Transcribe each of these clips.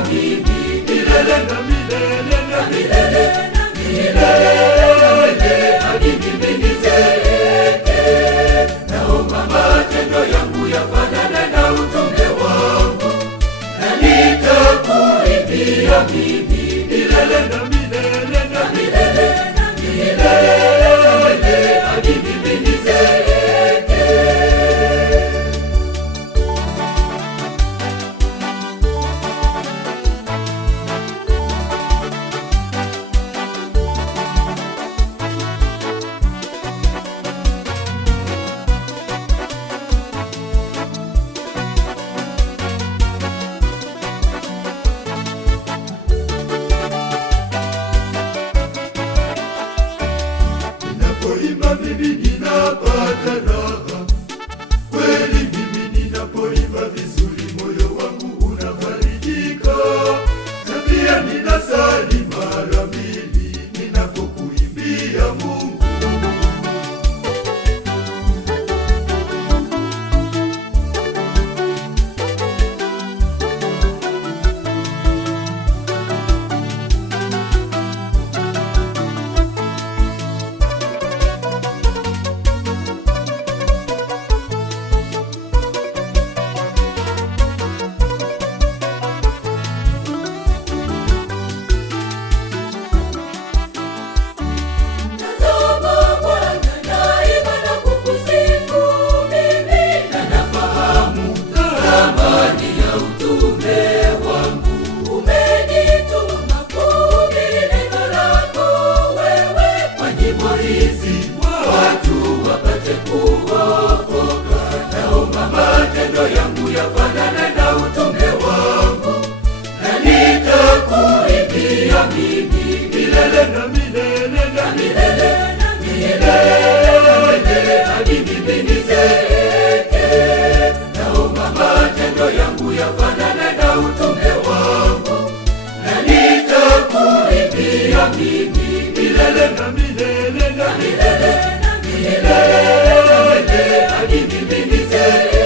kuimbia mimi milele na milele na milele na milele, hadi mimi nizeeke. Naomba matendo yangu yafanane na utume wangu, na nitakuimbia mimi milele na milele na milele na milele, hadi mimi nizeeke. Ninapoimba mimi ninapata raha kweli, mimi ninapoimba vizuri moyo wangu unafarijika, na pia ninasali mara mbili ninapokuimbia Mungu. Yafanane na utume wangu, na nitakuimbia mimi milele na milele na milele na milele, hadi mimi nizeeke. Naomba matendo yangu yafanane na utume wangu, na nitakuimbia mimi milele na milele na milele na milele, hadi mimi nizeeke.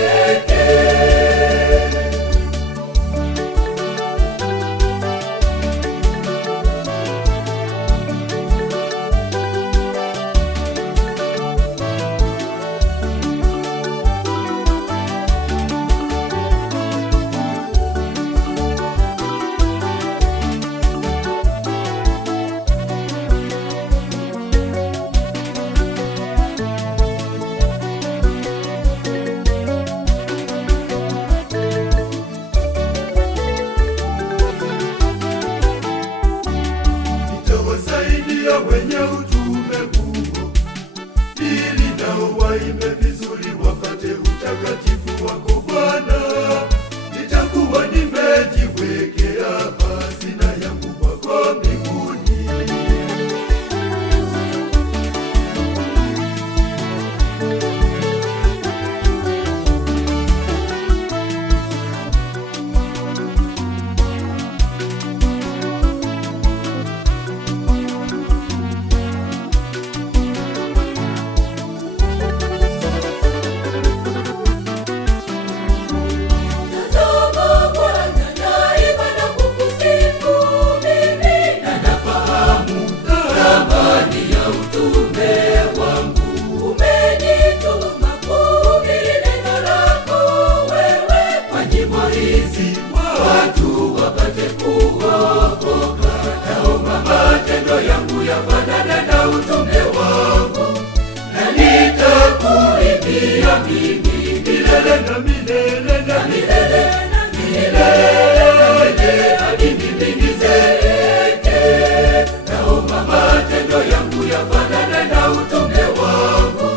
Nitawasaidia wenye utume huo, ili nao waimbe vizuri wapate utakatifu wako Bwana. Nitakuwa nimejiwekea hazina yangu kwako mbinguni. Watu wapate kuokoka. Naomba matendo yangu yafanane na utume wangu, na nitakuimbia mimi milele na milele na milele na milele, hadi mimi nizeeke. Naomba matendo yangu yafanane na utume wangu,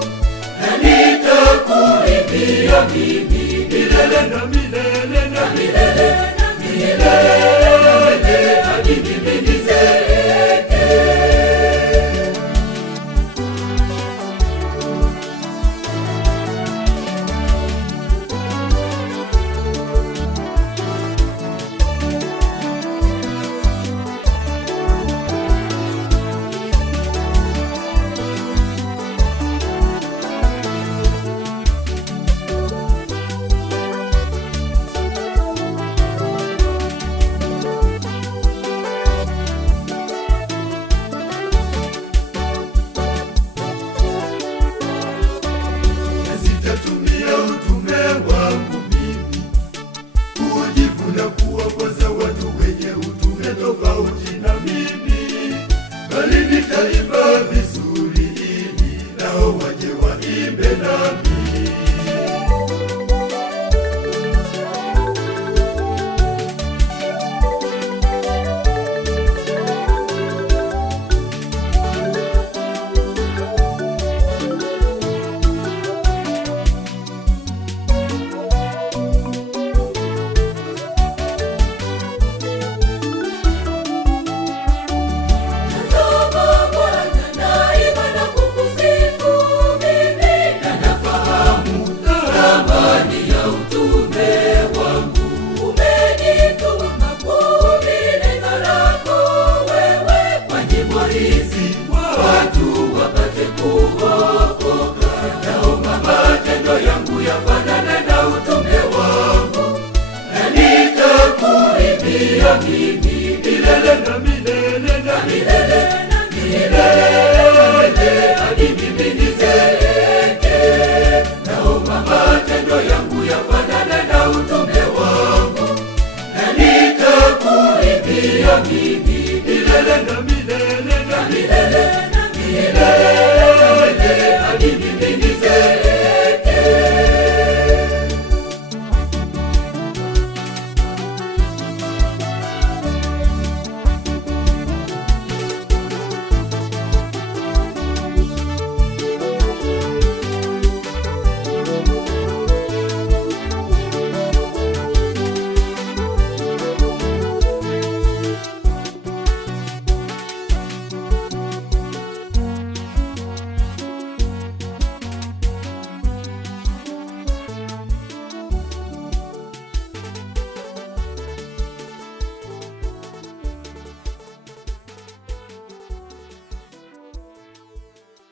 na nitakuimbia mimi milele na milele na milele na milele, hadi mimi nizeeke. ya mimi